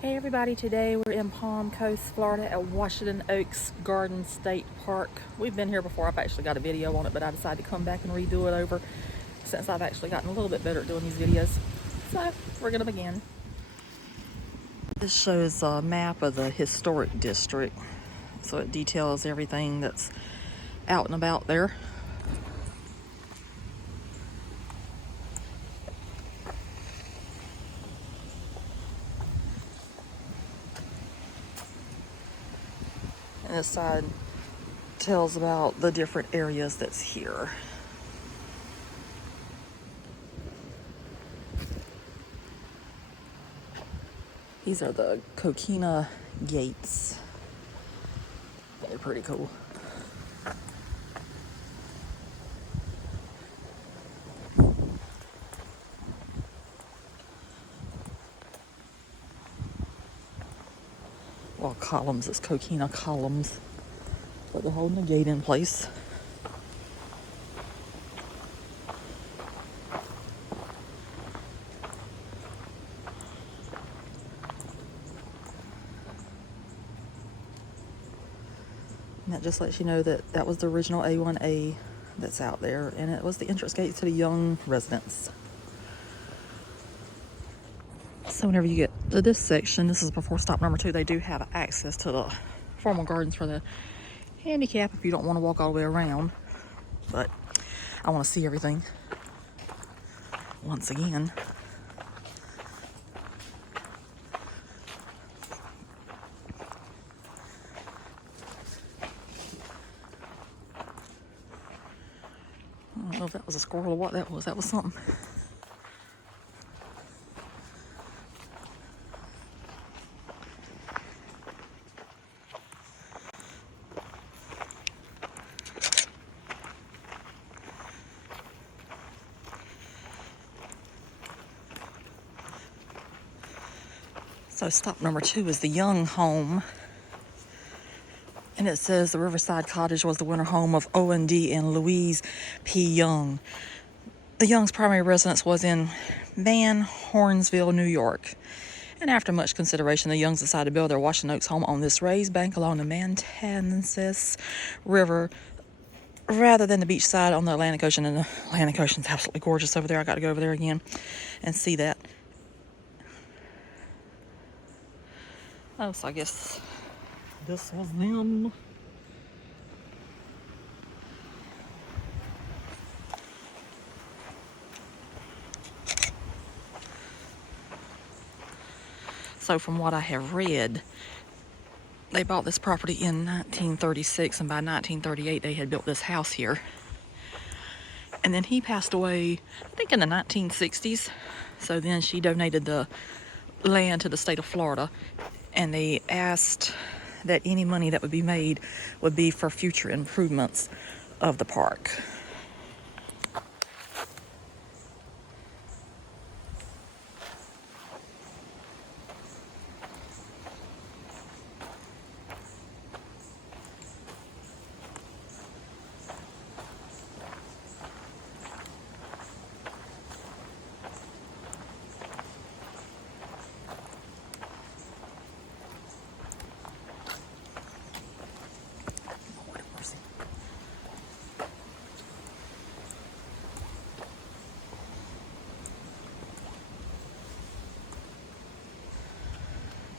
Hey everybody, today we're in Palm Coast, Florida at Washington Oaks Garden State Park. We've been here before. I've actually got a video on it, but I decided to come back and redo it over since I've actually gotten a little bit better at doing these videos. So we're going to begin. This shows a map of the historic district. So it details everything that's out and about there. And this side tells about the different areas that's here. These are the Coquina Gates. They're pretty cool. Well, columns, it's Coquina columns, but they're holding the gate in place. And that just lets you know that that was the original A1A that's out there, and it was the entrance gate to the young residents. So whenever you get to this section, this is before stop number 2, they do have access to the formal gardens for the handicap if you don't want to walk all the way around. But I want to see everything once again. I don't know if that was a squirrel or what that was. That was something. So stop number 2 is the Young home. And it says the Riverside Cottage was the winter home of O&D and Louise P. Young. The Young's primary residence was in Van Hornsville, New York. And after much consideration, the Youngs decided to build their Washington Oaks home on this raised bank along the Manassas River rather than the beach side on the Atlantic Ocean. And the Atlantic Ocean's absolutely gorgeous over there. I got to go over there again and see that. Oh, so I guess this was them. So from what I have read, they bought this property in 1936, and by 1938 they had built this house here. And then he passed away, I think in the 1960s. So then she donated the land to the state of Florida, and they asked that any money that would be made would be for future improvements of the park.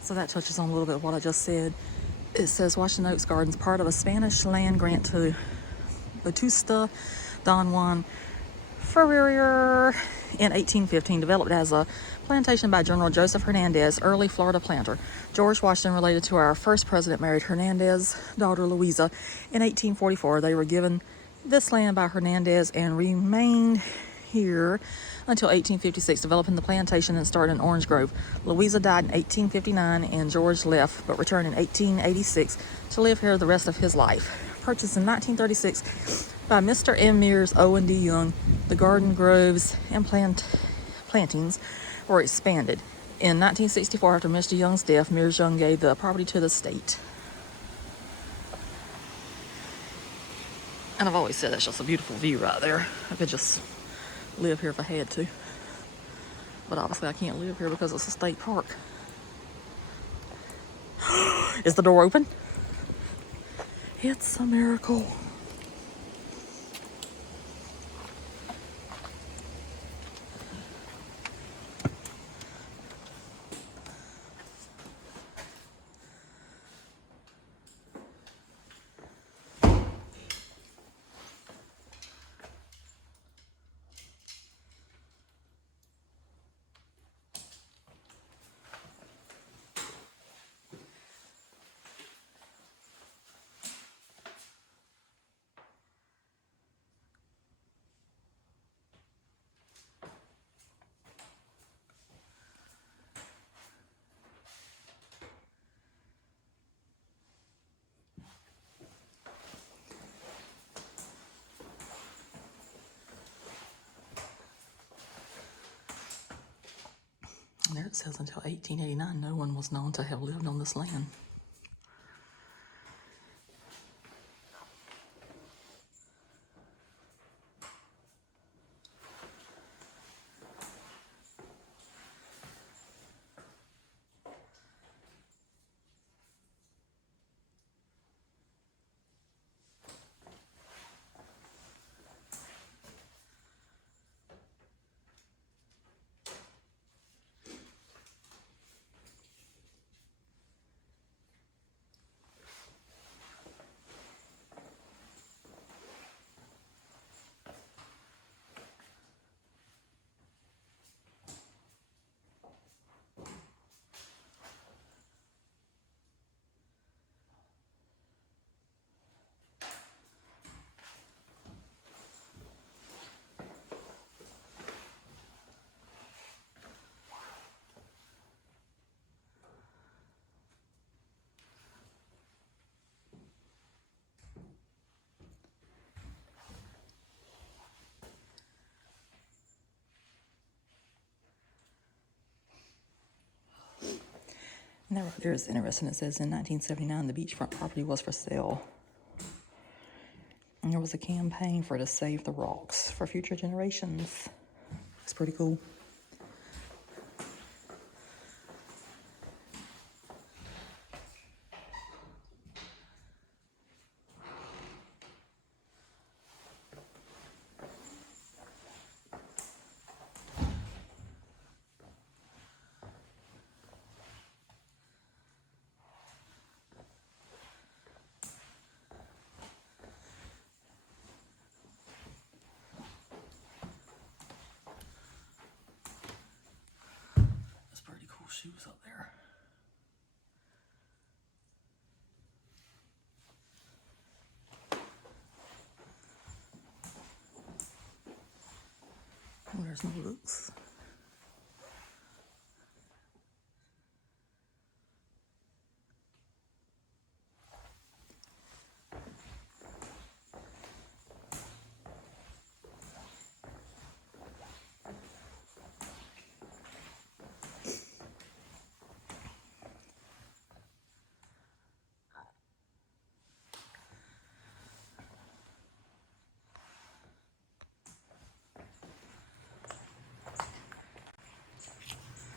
So that touches on a little bit of what I just said. It says Washington Oaks Gardens, part of a Spanish land grant to Batusta Don Juan Ferrer in 1815, developed as a plantation by General Joseph Hernandez, early Florida planter. George Washington, related to our first president, married Hernandez's daughter Louisa. In 1844, they were given this land by Hernandez and remained here until 1856, developing the plantation and started in Orange Grove. Louisa died in 1859 and George left, but returned in 1886 to live here the rest of his life. Purchased in 1936 by Mr. and Ms. O&D Young, the garden groves and plantings were expanded. In 1964, after Mr. Young's death, Ms. Young gave the property to the state. And I've always said that's just a beautiful view right there. I could just live here if I had to. But obviously I can't live here because it's a state park. Is the door open? It's a miracle. And there it says until 1889, no one was known to have lived on this land. And there is interesting. It says in 1979, the beachfront property was for sale. And there was a campaign for to save the rocks for future generations. It's pretty cool. Shoes up there. Oh, there's no books.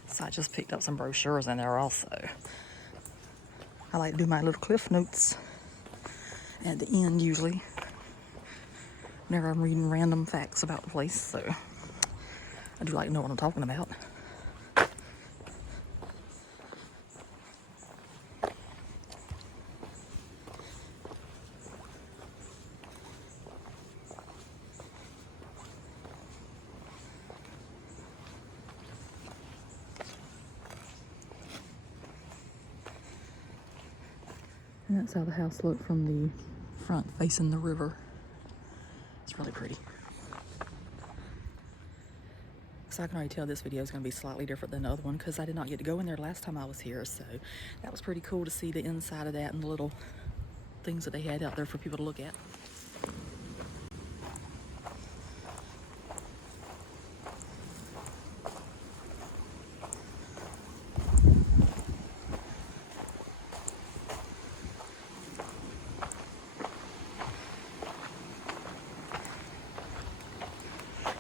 So I just picked up some brochures in there also. I like to do my little cliff notes at the end usually, whenever I'm reading random facts about the place, so I do like to know what I'm talking about. And that's how the house looked from the front facing the river. It's really pretty. So I can already tell this video is going to be slightly different than the other one because I did not get to go in there last time I was here. So that was pretty cool to see the inside of that and the little things that they had out there for people to look at.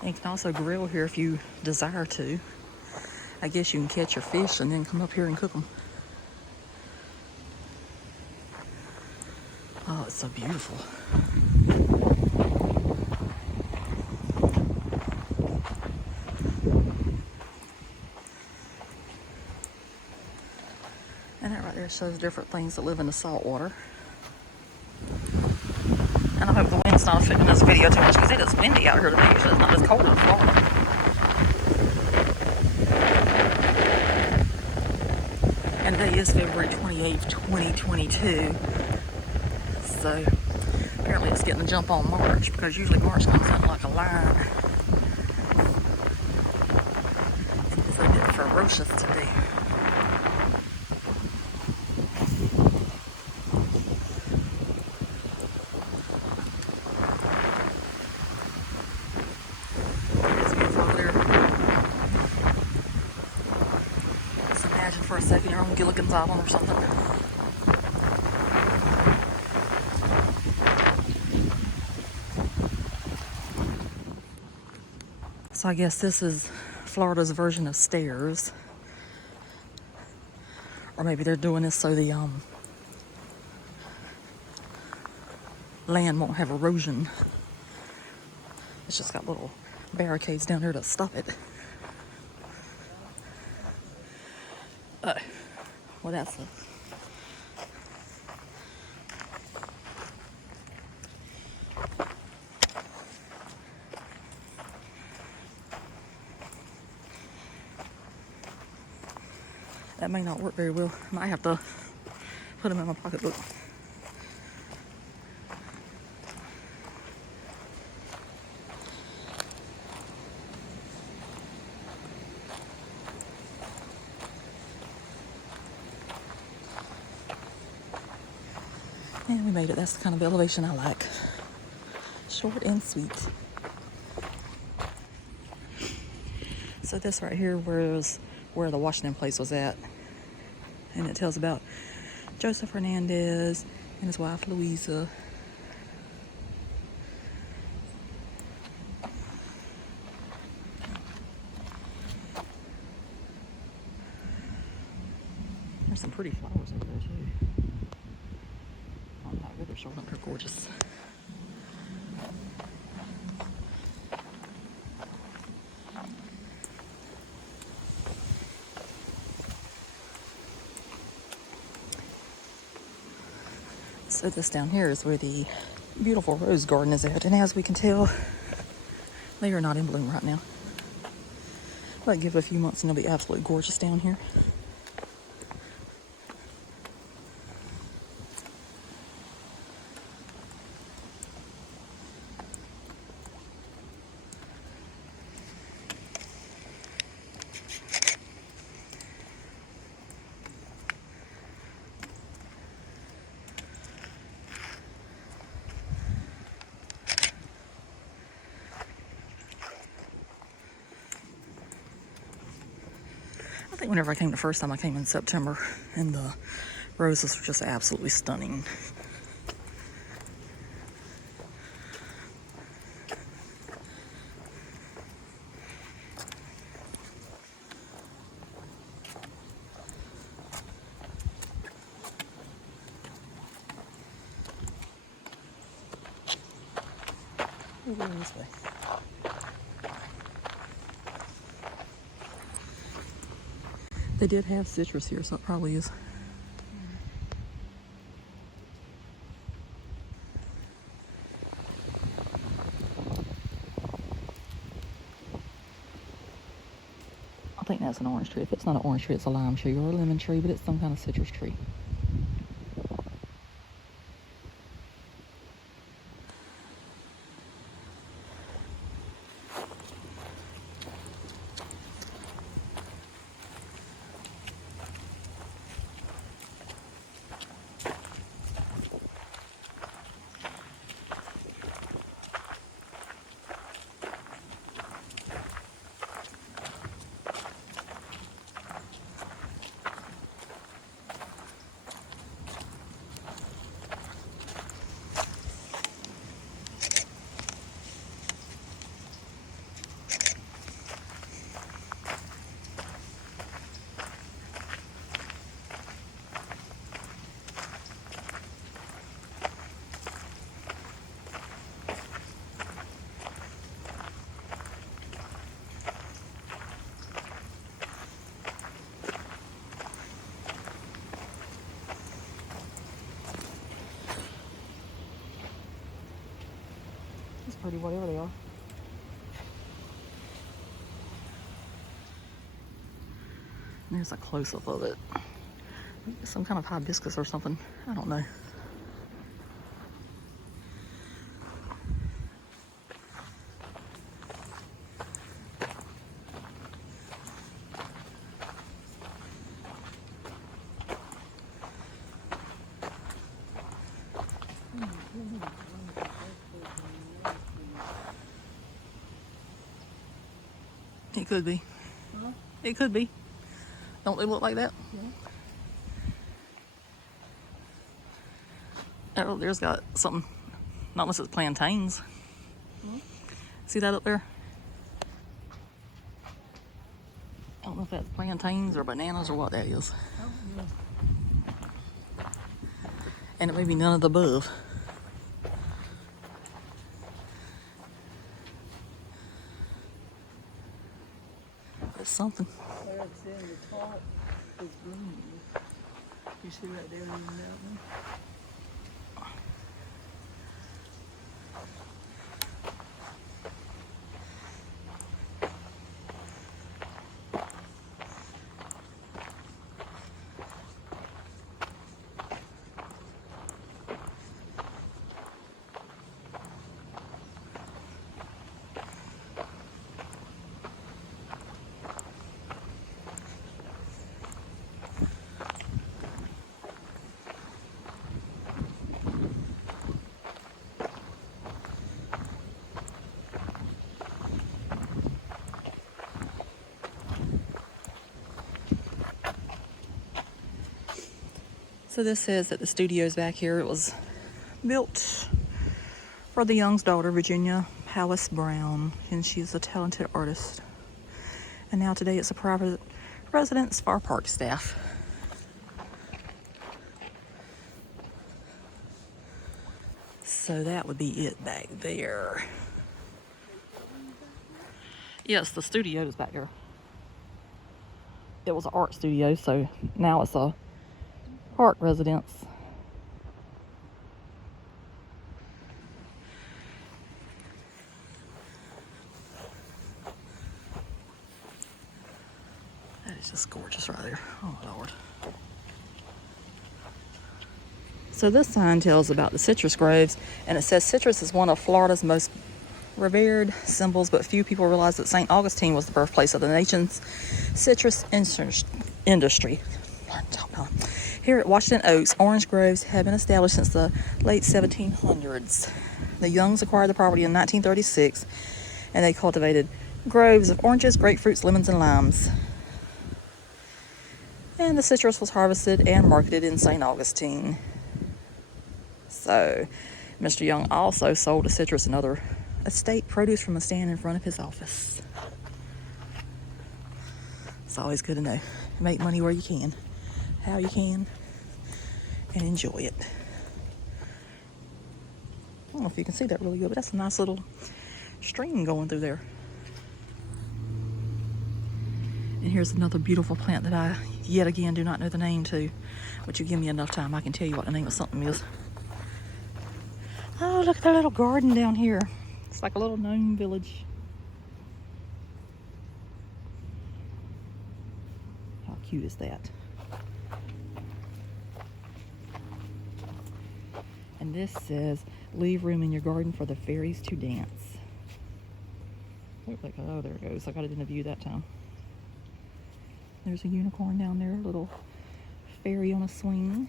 And you can also grill here if you desire to. I guess you can catch your fish and then come up here and cook them. Oh, it's so beautiful. And that right there shows different things that live in the salt water. And I hope the wind's not affecting this video too much because it is windy out here today. Usually it's not this cold in Florida. And today is February 28th, 2022. So apparently it's getting the jump on March because usually March comes in like a line. It's a bit ferocious today. It's beautiful out there. Just imagine for a second you're on Gilligan's Island or something. So I guess this is Florida's version of stairs. Or maybe they're doing this so the land won't have erosion. It's just got little barricades down here to stop it. Well, that's a... That may not work very well. I might have to put them in my pocketbook. And we made it. That's the kind of elevation I like. Short and sweet. So this right here was where the Washington place was at. And it tells about Joseph Hernandez and his wife Louisa. There's some pretty flowers over there too. Oh my goodness, they're gorgeous. So this down here is where the beautiful rose garden is at. And as we can tell, they are not in bloom right now. But give it a few months and it'll be absolutely gorgeous down here. I think whenever I came the first time, I came in September, and the roses were just absolutely stunning. We're going this way. They did have citrus here, so it probably is. I think that's an orange tree. If it's not an orange tree, it's a lime tree or a lemon tree, but it's some kind of citrus tree. pretty, whatever they are. There's a close-up of it. Some kind of hibiscus or something. I don't know. It could be. Huh? It could be. Don't they look like that? Yeah. Oh, there's got something. Not unless it's plantains. Hmm? See that up there? I don't know if that's plantains or bananas or what that is. Oh, yeah. And it may be none of the above. It's something. Like I said, the top is green. You see right there in that one? So this says that the studio's back here. It was built for the Young's daughter, Virginia Powis Brown, and she's a talented artist. And now today it's a private residence for our park staff. So that would be it back there. Yes, the studio is back there. It was an art studio, so now it's a park residence. That is just gorgeous right there. Oh my Lord. So this sign tells about the citrus groves, and it says citrus is one of Florida's most revered symbols, but few people realize that St. Augustine was the birthplace of the nation's citrus industry. Here at Washington Oaks, orange groves have been established since the late 1700s. The Youngs acquired the property in 1936, and they cultivated groves of oranges, grapefruits, lemons, and limes. And the citrus was harvested and marketed in St. Augustine. So, Mr. Young also sold the citrus and other estate produce from a stand in front of his office. It's always good to know. Make money where you can, how you can, and enjoy it. I don't know if you can see that really good, but that's a nice little stream going through there. And here's another beautiful plant that I, yet again, do not know the name to. But you give me enough time, I can tell you what the name of something is. Oh, look at that little garden down here. It's like a little gnome village. How cute is that? And this says, leave room in your garden for the fairies to dance. Oh, there it goes. I got it in the view that time. There's a unicorn down there, a little fairy on a swing.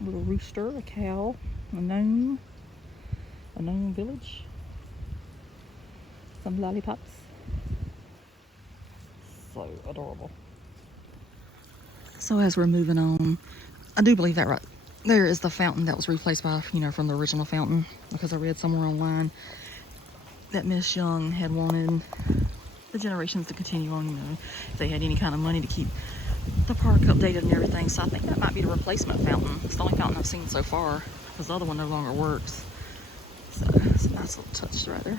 A little rooster, a cow, a gnome village. Some lollipops. So adorable. So as we're moving on, I do believe that right there is the fountain that was replaced by, from the original fountain, because I read somewhere online that Miss Young had wanted the generations to continue on, if they had any kind of money to keep the park updated and everything. So I think that might be the replacement fountain. It's the only fountain I've seen so far, because the other one no longer works. So it's a nice little touch right there.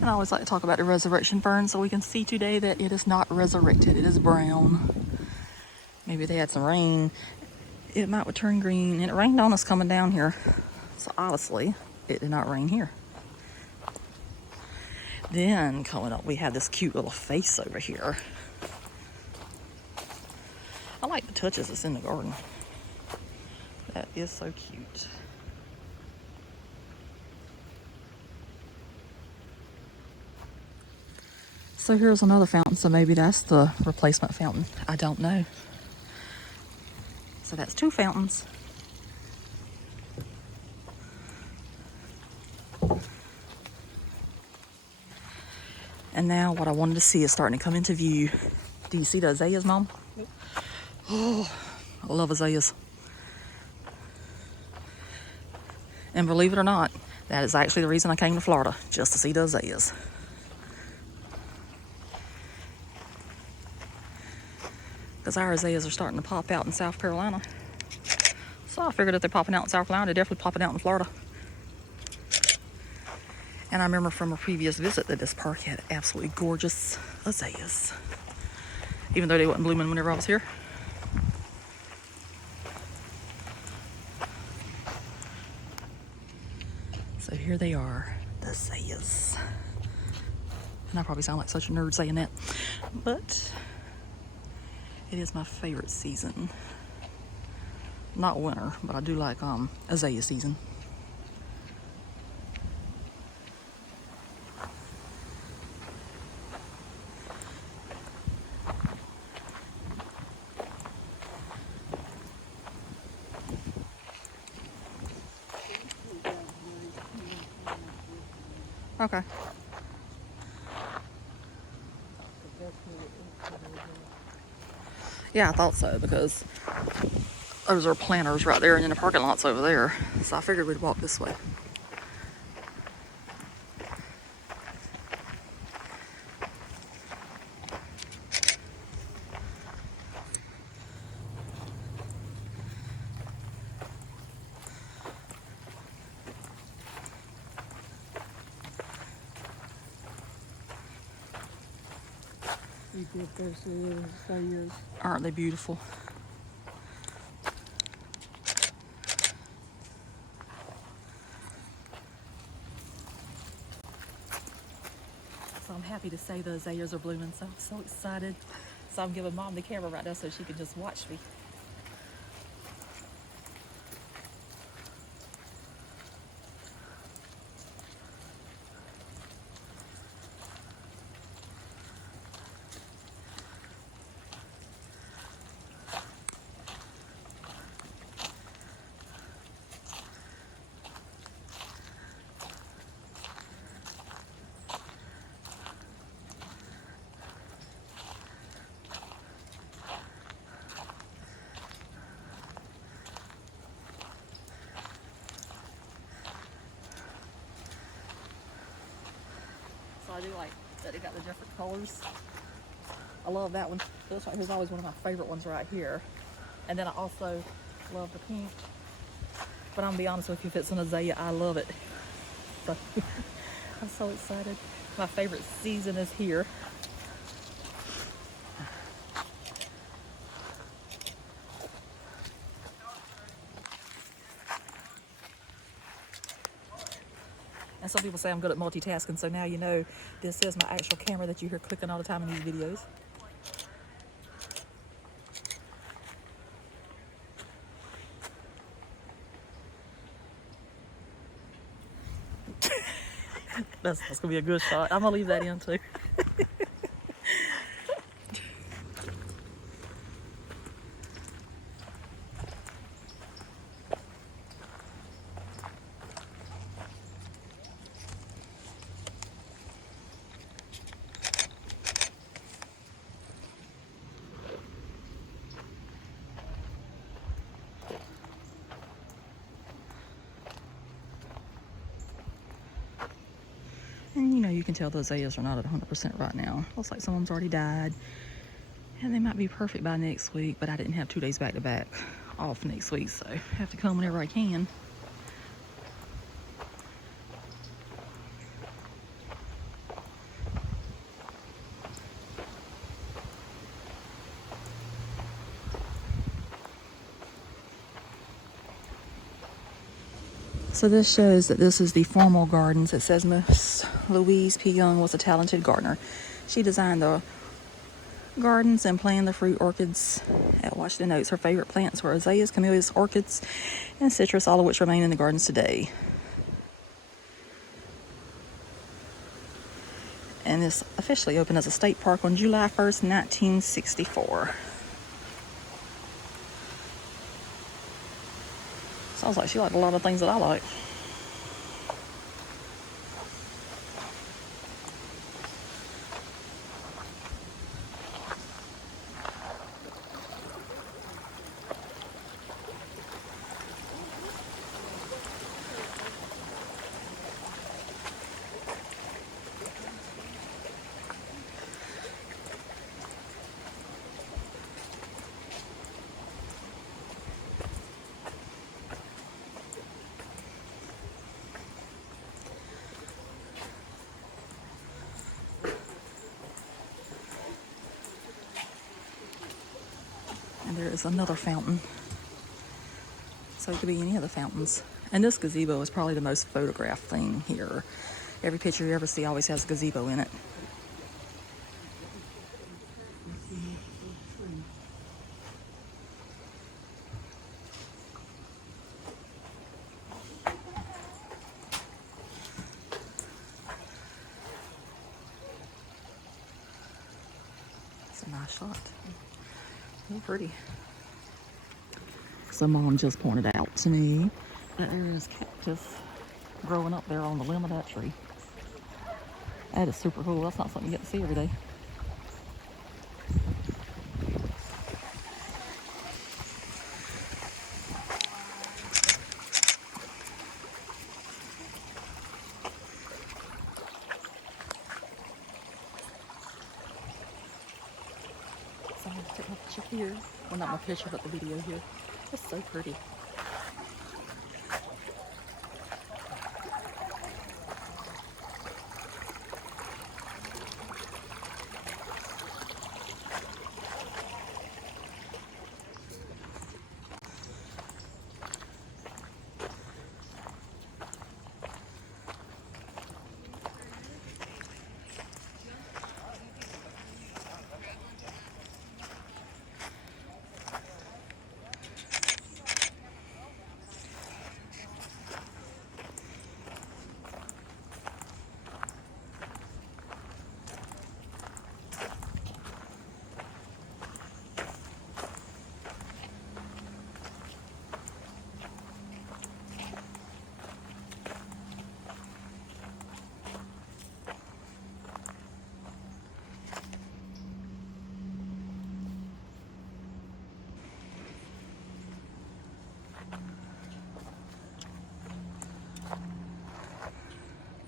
And I always like to talk about the Resurrection Fern, so we can see today that it is not resurrected. It is brown. Maybe they had some rain. It might turn green, and it rained on us coming down here. So honestly, it did not rain here. Then coming up, we have this cute little face over here. I like the touches that's in the garden. That is so cute. So here's another fountain, so maybe that's the replacement fountain. I don't know. So that's two fountains. And now what I wanted to see is starting to come into view. Do you see the azaleas, Mom? Nope. Oh, I love azaleas. And believe it or not, that is actually the reason I came to Florida, just to see the azaleas. Because our azaleas are starting to pop out in South Carolina. So I figured if they're popping out in South Carolina, they're definitely popping out in Florida. And I remember from a previous visit that this park had absolutely gorgeous azaleas. Even though they weren't blooming whenever I was here. So here they are, the azaleas. And I probably sound like such a nerd saying that. But it is my favorite season. Not winter, but I do like azalea season. Okay. Yeah, I thought so, because those are planters right there, and then the parking lot's over there. So I figured we'd walk this way. You get those azaleas. Aren't they beautiful? So I'm happy to say the azaleas are blooming, so I'm so excited. So I'm giving Mom the camera right now so she can just watch me. So I do like that they got the different colors. I love that one. This right here's always one of my favorite ones right here. And then I also love the pink. But I'm gonna be honest with you, if it's an azalea, I love it. So I'm so excited. My favorite season is here. And some people say I'm good at multitasking, so now you know this is my actual camera that you hear clicking all the time in these videos. That's gonna be a good shot. I'm gonna leave that in too. And you know, you can tell those azaleas are not at 100% right now. Looks like some of them's already died. And they might be perfect by next week, but I didn't have 2 days back to back off next week, so I have to come whenever I can. So this shows that this is the formal gardens. It says Miss Louise P. Young was a talented gardener. She designed the gardens and planted the fruit orchids at Washington Oaks. Her favorite plants were azaleas, camellias, orchids, and citrus, all of which remain in the gardens today. And this officially opened as a state park on July 1st, 1964. Sounds like she liked a lot of things that I like. And there is another fountain. So it could be any of the fountains. And this gazebo is probably the most photographed thing here. Every picture you ever see always has a gazebo in it. It's a nice shot. So pretty. So Mom just pointed out to me that there is cactus growing up there on the limb of that tree. That is super cool. That's not something you get to see every day. So I'm going to take my picture here. Well, not my picture, but the video here. It's so pretty.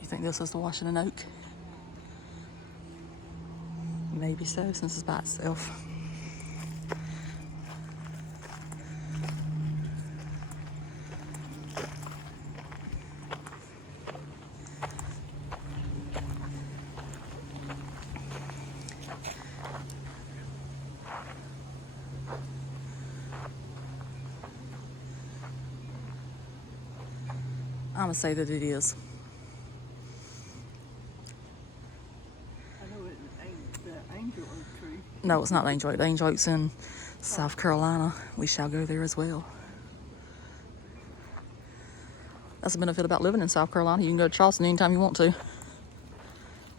You think this is the Washington Oak? Maybe so, since it's by itself. I'm gonna say that it is. I know it ain't the angel oak tree. No, it's not the Angel Oak. The Angel Oak's in South Carolina. We shall go there as well. That's the benefit about living in South Carolina. You can go to Charleston anytime you want to.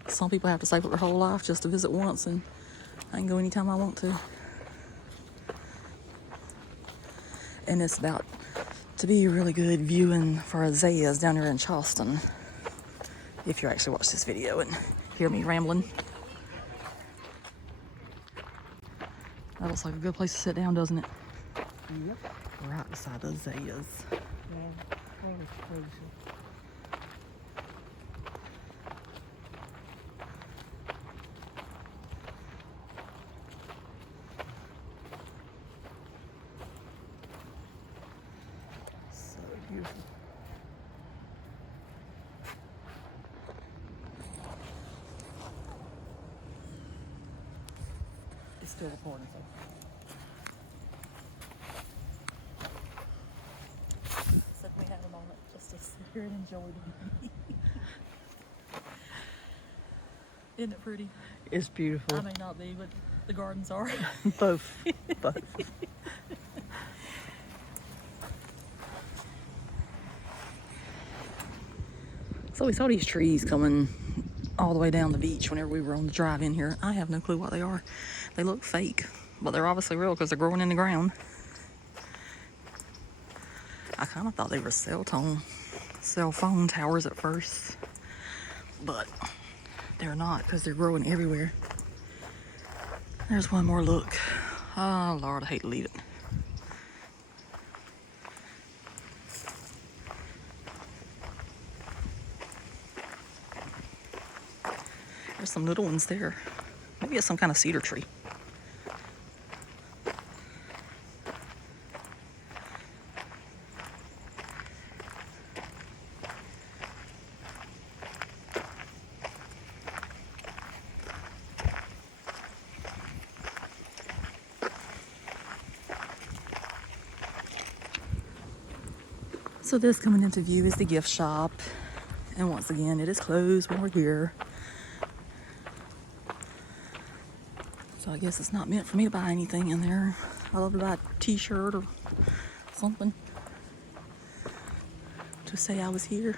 Some people have to save up their whole life just to visit once, and I can go anytime I want to. And it's about to be really good viewing for azaleas down here in Charleston. If you actually watch this video and hear me rambling. That looks like a good place to sit down, doesn't it? Yep. Right beside the azaleas. Yeah. Crazy. So beautiful. It's still recording, so. Said we had a moment just to here and enjoy the view. Isn't it pretty? It's beautiful. I may not be, but the gardens are. Both. Both. So we saw these trees coming all the way down the beach whenever we were on the drive in here. I have no clue what they are. They look fake, but they're obviously real because they're growing in the ground. I kind of thought they were cell phone towers at first, but they're not because they're growing everywhere. There's one more look. Oh Lord, I hate to leave it. There's some little ones there. Maybe it's some kind of cedar tree. So this coming into view is the gift shop. And once again, it is closed when we're here. So I guess it's not meant for me to buy anything in there. I love to buy a t-shirt or something to say I was here.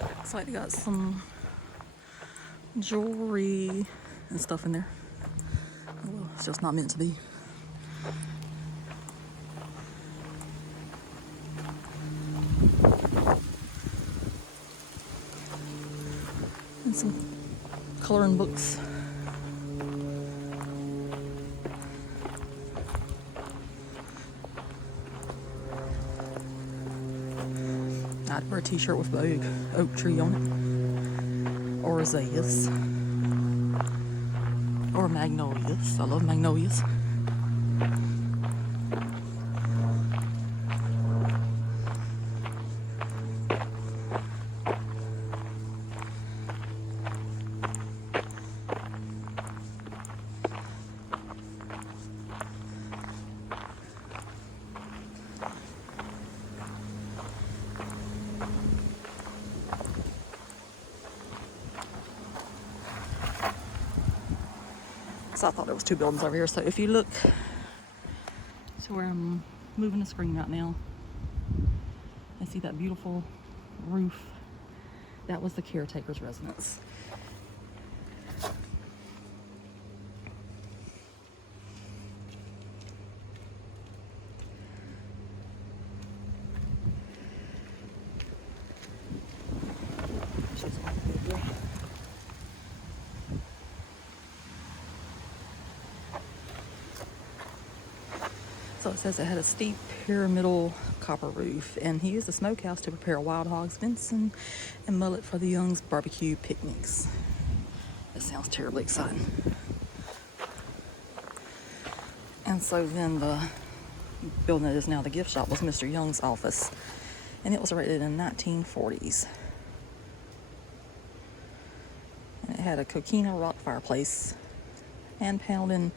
Looks like they got some jewelry and stuff in there. Oh, well, it's just not meant to be. And some coloring books. I'd wear a t-shirt with the oak tree on it. Or azaleas. Or magnolias. I love magnolias. So I thought there was two buildings over here. So if you look to where I'm moving the screen right now, I see that beautiful roof. That was the caretaker's residence. So it says it had a steep pyramidal copper roof, and he used the smokehouse to prepare wild hogs, venison, and mullet for the Young's barbecue picnics. That sounds terribly exciting. And so then the building that is now the gift shop was Mr. Young's office, and it was erected in the 1940s. And it had a coquina rock fireplace and paneled in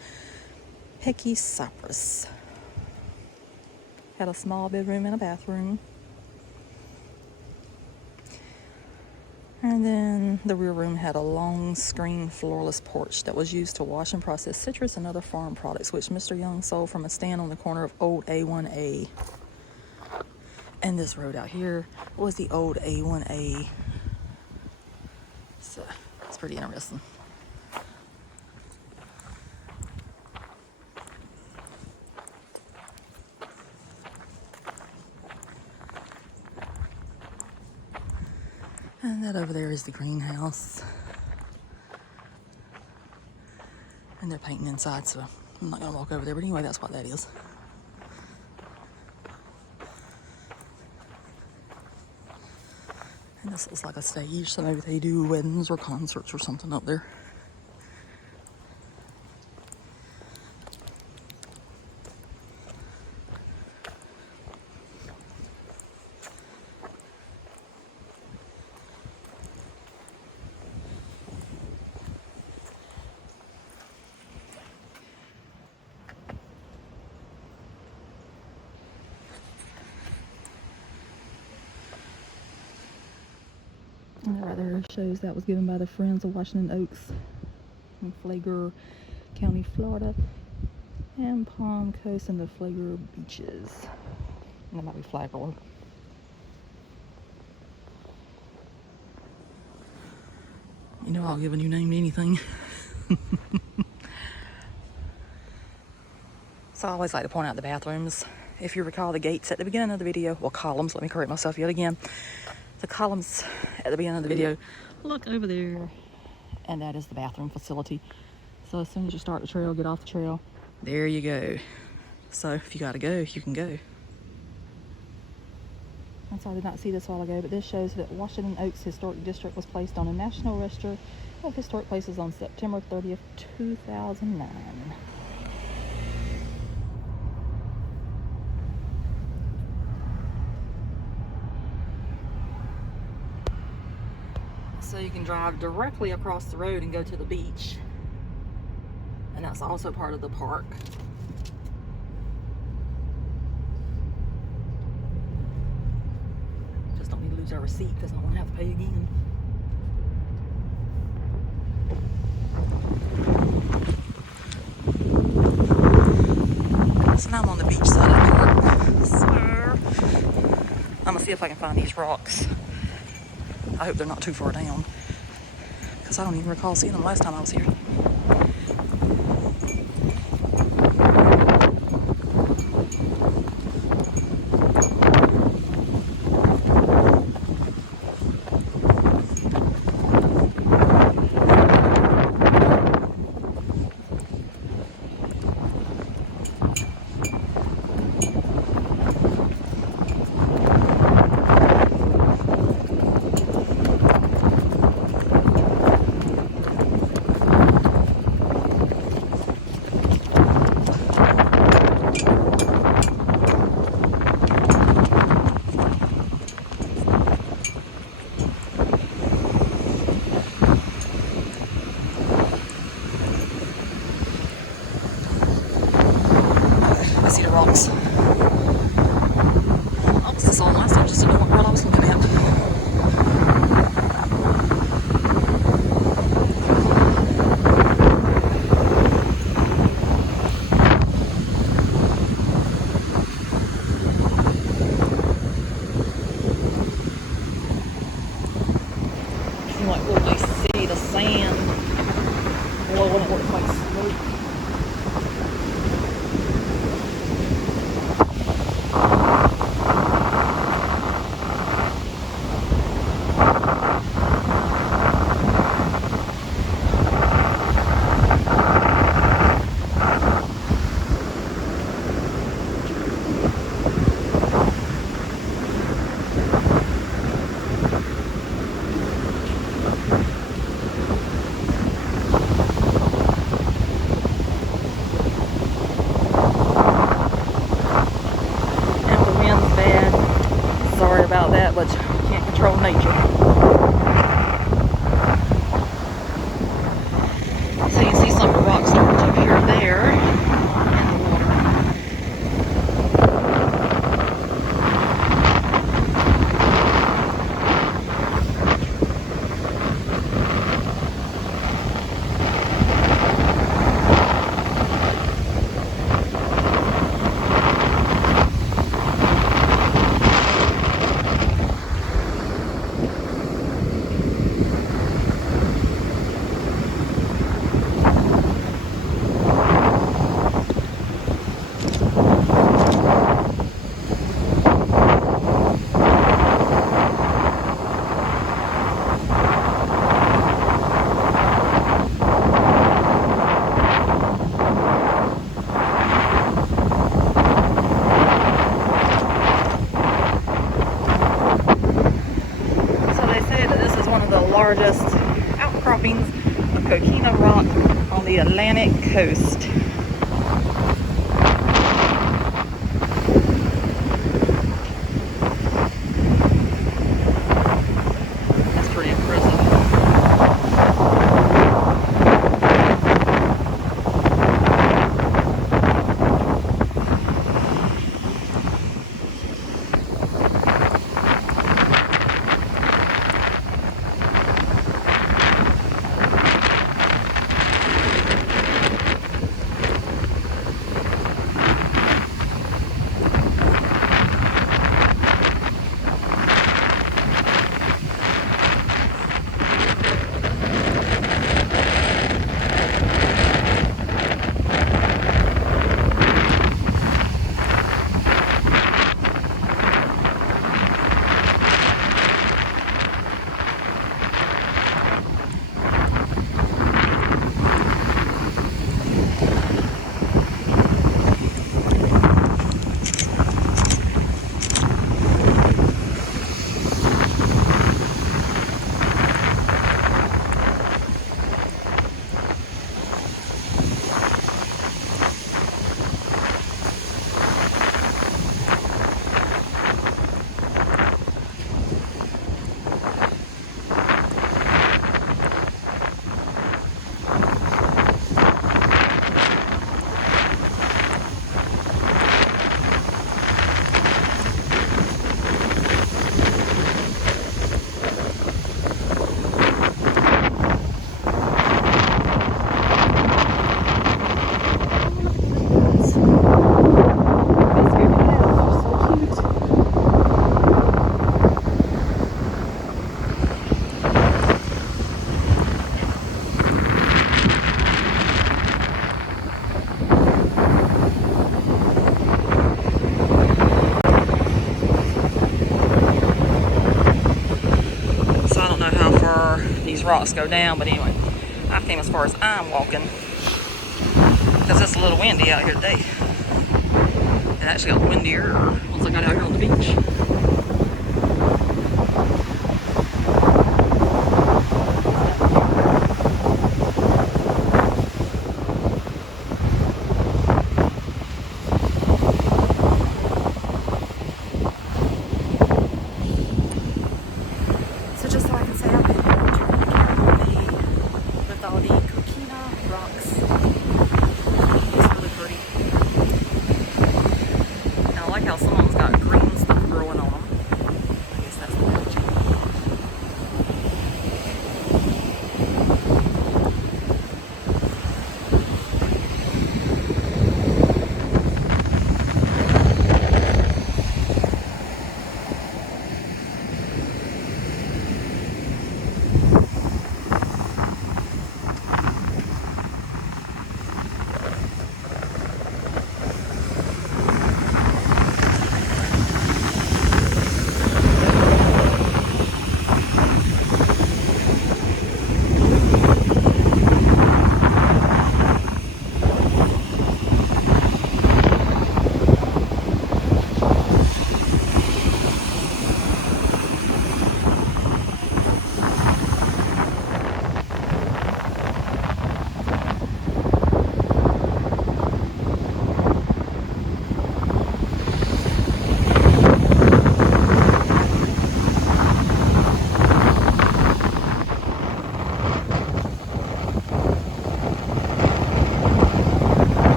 Pecky cypress. Had a small bedroom and a bathroom. And then the rear room had a long screen floorless porch that was used to wash and process citrus and other farm products, which Mr. Young sold from a stand on the corner of Old A1A. And this road out here was the Old A1A. So it's pretty interesting. And that over there is the greenhouse. And they're painting inside, so I'm not going to walk over there. But anyway, that's what that is. And this looks like a stage, so maybe they do weddings or concerts or something up there. And that right there shows that was given by the Friends of Washington Oaks in Flagler County, Florida, and Palm Coast and the Flagler beaches. And that might be Flagler. You know I'll give a new name to anything. So I always like to point out the bathrooms. If you recall the gates at the beginning of the video, well, columns, let me correct myself yet again. The columns at the beginning of the video, look over there, and that is the bathroom facility. So as soon as you start the trail, get off the trail, there you go. So if you gotta go, you can go. I'm sorry I did not see this a while ago, but this shows that Washington Oaks Historic District was placed on a National Register of Historic Places on September 30th, 2009. So you can drive directly across the road and go to the beach. And that's also part of the park. Just don't need to lose our receipt because I won't have to pay again. So now I'm on the beach side of the park. So I'm gonna see if I can find these rocks. I hope they're not too far down, because I don't even recall seeing them last time I was here. I see the rocks. I was this on last time, just didn't know what road I was looking at. You can like really see the sand blowing it like smoke. About that, but you can't control nature. So you can see some of the rocks starting to appear there in the water. Largest outcroppings of coquina rock on the Atlantic coast. That's pretty impressive. rocks go down, but anyway, I came as far as I'm walking because it's a little windy out here today. It actually got windier once I got out here on the beach. So just so I can say I've been trying to carry with all the coquina rocks. It's really pretty. And I like how some of them's got green stuff growing on them. I guess that's the magic.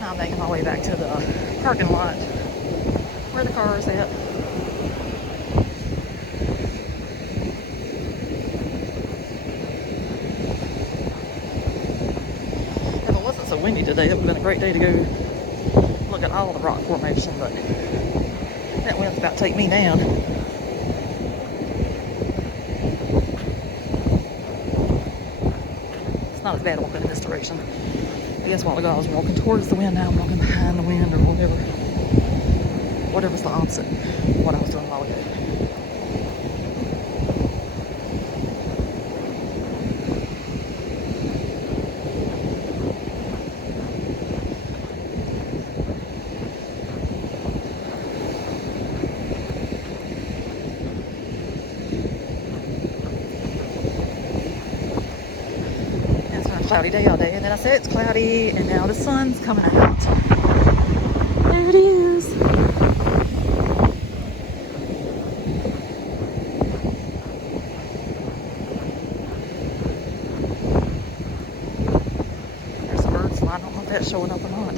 Now I'm making my way back to the parking lot where the car is at. If it wasn't so windy today, that would have been a great day to go look at all the rock formation, but that wind's about to take me down. It's not as bad walking in this direction. I guess a while ago I was walking towards the wind, now I'm walking behind the wind or whatever. Whatever's the opposite of what I was doing a while ago. Cloudy day all day, and then I said it's cloudy, and now the sun's coming out. There it is. There's some birds flying. I don't know if that's showing up or not.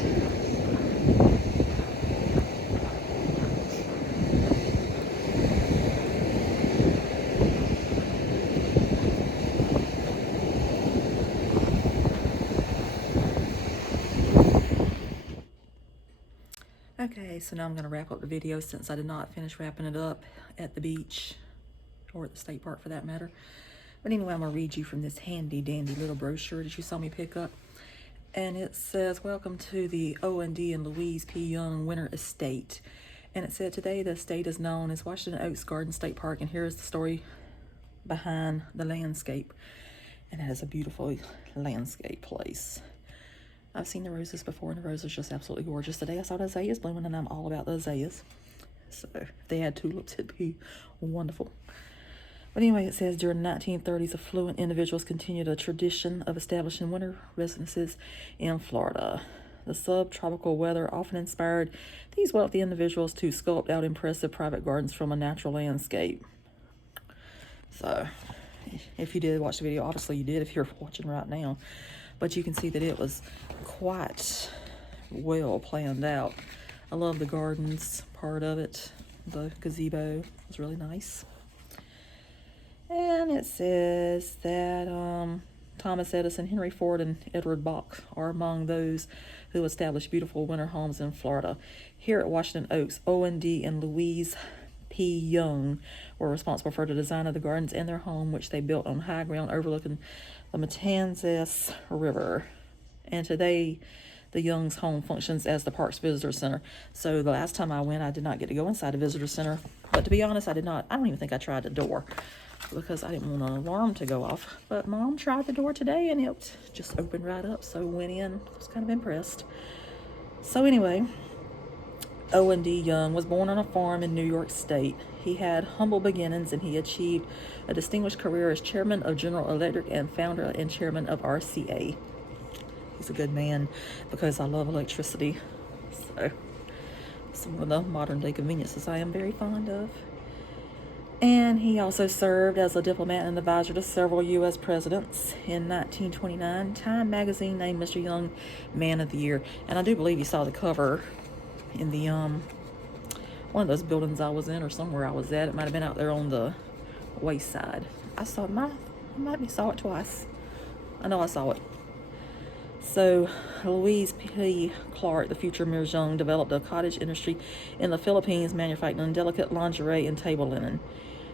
Okay, so now I'm going to wrap up the video since I did not finish wrapping it up at the beach, or at the state park for that matter. But anyway, I'm going to read you from this handy dandy little brochure that you saw me pick up. And it says, welcome to the O&D and Louise P. Young Winter Estate. And it said, today the estate is known as Washington Oaks Garden State Park, and here's the story behind the landscape. And it is a beautiful landscape place. I've seen the roses before, and the roses are just absolutely gorgeous. Today I saw the azaleas blooming, and I'm all about the azaleas. So if they had tulips, it'd be wonderful. But anyway, it says, during the 1930s, affluent individuals continued a tradition of establishing winter residences in Florida. The subtropical weather often inspired these wealthy individuals to sculpt out impressive private gardens from a natural landscape. So if you did watch the video, obviously you did if you're watching right now. But you can see that it was quite well planned out. I love the gardens part of it. The gazebo was really nice. And it says that Thomas Edison, Henry Ford, and Edward Bok are among those who established beautiful winter homes in Florida. Here at Washington Oaks, Owen D. and Louise P. Young were responsible for the design of the gardens in their home, which they built on high ground overlooking the Matanzas River. And today, the Young's home functions as the park's visitor center. So the last time I went, I did not get to go inside the visitor center. But to be honest, I don't even think I tried the door because I didn't want an alarm to go off. But Mom tried the door today and it just opened right up. So went in, was kind of impressed. So anyway, Owen D. Young was born on a farm in New York State. He had humble beginnings and he achieved a distinguished career as chairman of General Electric and founder and chairman of RCA. He's a good man because I love electricity. So it's one of the modern day conveniences I am very fond of. And he also served as a diplomat and advisor to several U.S. presidents. In 1929, Time magazine named Mr. Young Man of the Year. And I do believe you saw the cover in the one of those buildings I was in or somewhere I was at. It might have been out there on the west side. I saw it twice. I know I saw it. So, Louise P. Clark, the future Ms. Young, developed a cottage industry in the Philippines, manufacturing delicate lingerie and table linen.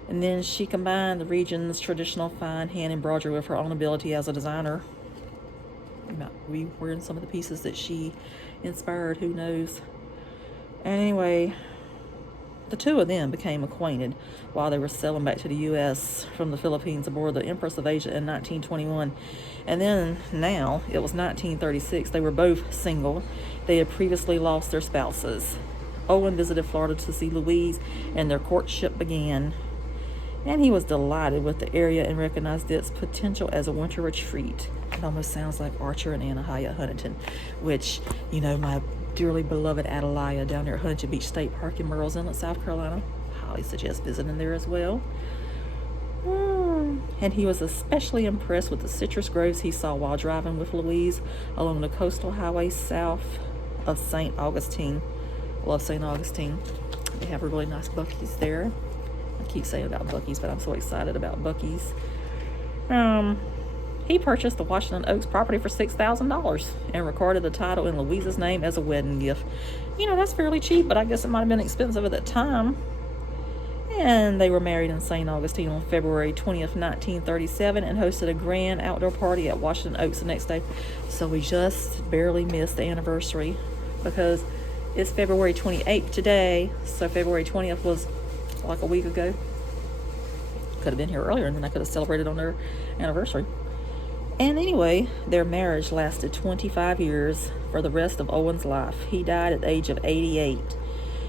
And then she combined the region's traditional fine hand embroidery with her own ability as a designer. You might be wearing some of the pieces that she inspired, who knows. And anyway, the two of them became acquainted while they were sailing back to the U.S. from the Philippines aboard the Empress of Asia in 1921. And then, now, it was 1936. They were both single. They had previously lost their spouses. Owen visited Florida to see Louise, and their courtship began. And he was delighted with the area and recognized its potential as a winter retreat. It almost sounds like Archer and Anahaya Huntington, which, you know, my dearly beloved Adelia down there at Huntington Beach State Park in Murrells Inlet, South Carolina. Highly suggest visiting there as well. And he was especially impressed with the citrus groves he saw while driving with Louise along the coastal highway south of St. Augustine. Love St. Augustine. They have really nice Buc-ee's there. I keep saying about Buc-ee's, but I'm so excited about Buc-ee's. He purchased the Washington Oaks property for $6,000 and recorded the title in Louise's name as a wedding gift. You know, that's fairly cheap, but I guess it might have been expensive at that time. And they were married in St. Augustine on February 20th, 1937, and hosted a grand outdoor party at Washington Oaks the next day. So we just barely missed the anniversary because it's February 28th today. So February 20th was like a week ago. Could have been here earlier, and then I could have celebrated on their anniversary. And anyway, their marriage lasted 25 years for the rest of Owen's life. He died at the age of 88.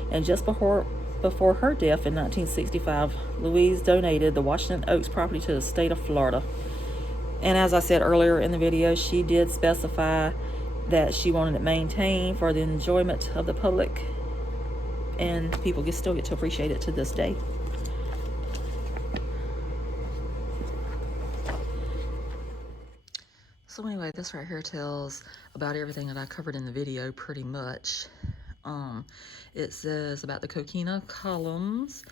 And just before her death in 1965, Louise donated the Washington Oaks property to the state of Florida. And as I said earlier in the video, she did specify that she wanted it maintained for the enjoyment of the public, and people still get to appreciate it to this day. So anyway, this right here tells about everything that I covered in the video pretty much. It says about the Coquina columns,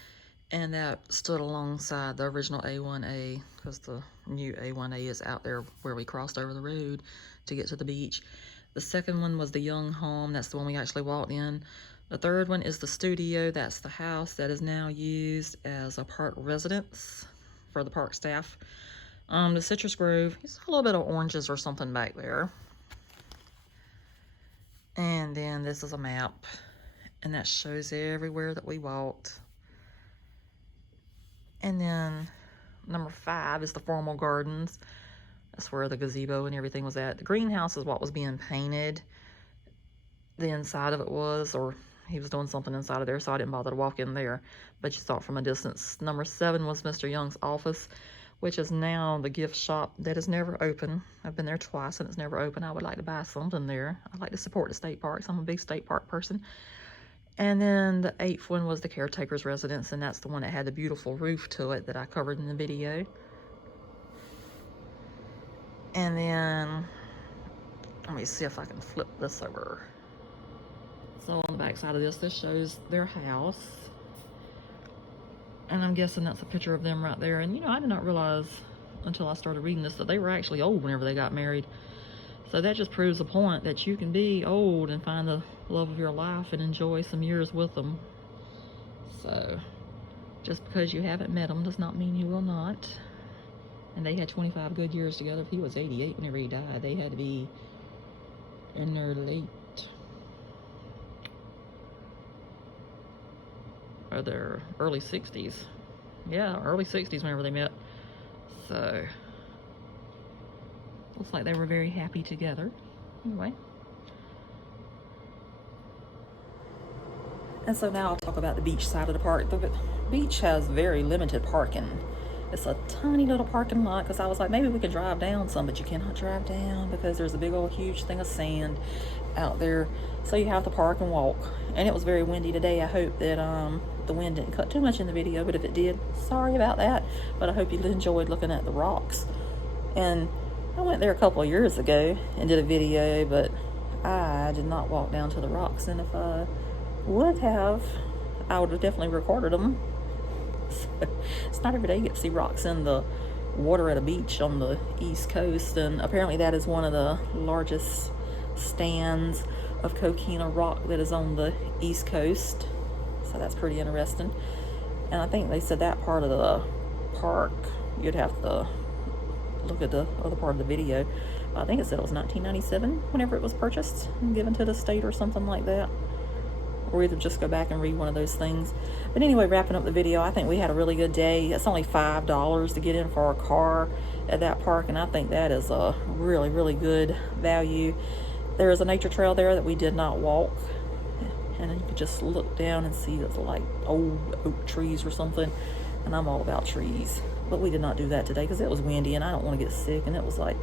and that stood alongside the original A1A, because the new A1A is out there where we crossed over the road to get to the beach. The second one was the Young home. That's the one we actually walked in. The third one is the studio. That's the house that is now used as a park residence for the park staff. The citrus grove, it's a little bit of oranges or something back there. And then this is a map, and that shows everywhere that we walked. And then number 5 is the formal gardens. That's where the gazebo and everything was at. The greenhouse is what was being painted. The inside of it was, or he was doing something inside of there, so I didn't bother to walk in there, but you saw it from a distance. Number 7 was Mr. Young's office, which is now the gift shop that is never open. I've been there twice and it's never open. I would like to buy something there. I like to support the state parks. I'm a big state park person. And then the 8th one was the caretaker's residence, and that's the one that had the beautiful roof to it that I covered in the video. And then, let me see if I can flip this over. So on the back side of this shows their house. And I'm guessing that's a picture of them right there. And you know, I did not realize until I started reading this that they were actually old whenever they got married. So that just proves the point that you can be old and find the love of your life and enjoy some years with them. So just because you haven't met them does not mean you will not. And they had 25 good years together. If he was 88 whenever he died, they had to be in their late, or their early 60s. Yeah, early 60s whenever they met. So looks like they were very happy together. Anyway. And so now I'll talk about the beach side of the park. The beach has very limited parking. It's a tiny little parking lot, because I was like, maybe we could drive down some, but you cannot drive down because there's a big old huge thing of sand out there. So you have to park and walk. And it was very windy today. I hope that the wind didn't cut too much in the video, but if it did, sorry about that. But I hope you enjoyed looking at the rocks. And I went there a couple of years ago and did a video, but I did not walk down to the rocks. And if I would have, I would have definitely recorded them. So, it's not every day you get to see rocks in the water at a beach on the East Coast, and apparently that is one of the largest stands of coquina rock that is on the East Coast. So that's pretty interesting. And I think they said that part of the park, you'd have to look at the other part of the video. I think it said it was 1997 whenever it was purchased and given to the state or something like that. Or either just go back and read one of those things. But anyway, wrapping up the video, I think we had a really good day. It's only $5 to get in for a car at that park, and I think that is a really, really good value. There is a nature trail there that we did not walk, and you could just look down and see it's like old oak trees or something, and I'm all about trees. But we did not do that today because it was windy and I don't want to get sick, and it was like,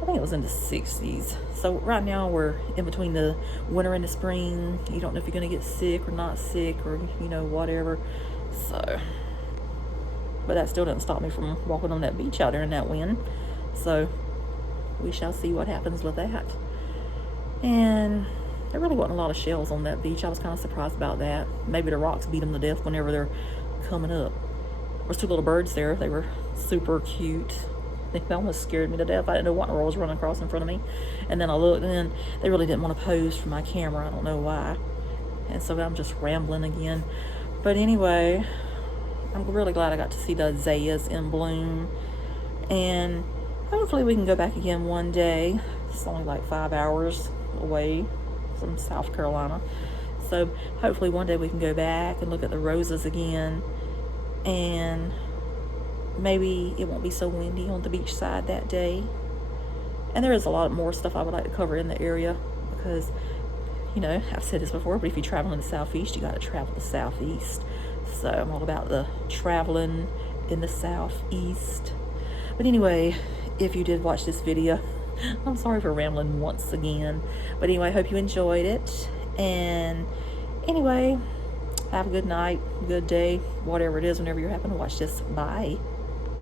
I think it was in the 60s. So right now we're in between the winter and the spring. You don't know if you're going to get sick or not sick, or, you know, whatever. So, but that still doesn't stop me from walking on that beach out there in that wind. So we shall see what happens with that. And there really wasn't a lot of shells on that beach. I was kind of surprised about that. Maybe the rocks beat them to death whenever they're coming up. There was two little birds there. They were super cute. They almost scared me to death. I didn't know what was running across in front of me. And then I looked, and then they really didn't want to pose for my camera. I don't know why. And so I'm just rambling again. But anyway, I'm really glad I got to see the azaleas in bloom. And hopefully we can go back again one day. It's only like 5 hours away from South Carolina. So hopefully one day we can go back and look at the roses again. And maybe it won't be so windy on the beach side that day. And there is a lot more stuff I would like to cover in the area, because, you know, I've said this before, but if you travel in the southeast, you got to travel the southeast. So I'm all about the traveling in the southeast. But anyway, if you did watch this video, I'm sorry for rambling once again. But anyway, I hope you enjoyed it. And anyway, have a good night, good day, whatever it is, whenever you're having to watch this. Bye.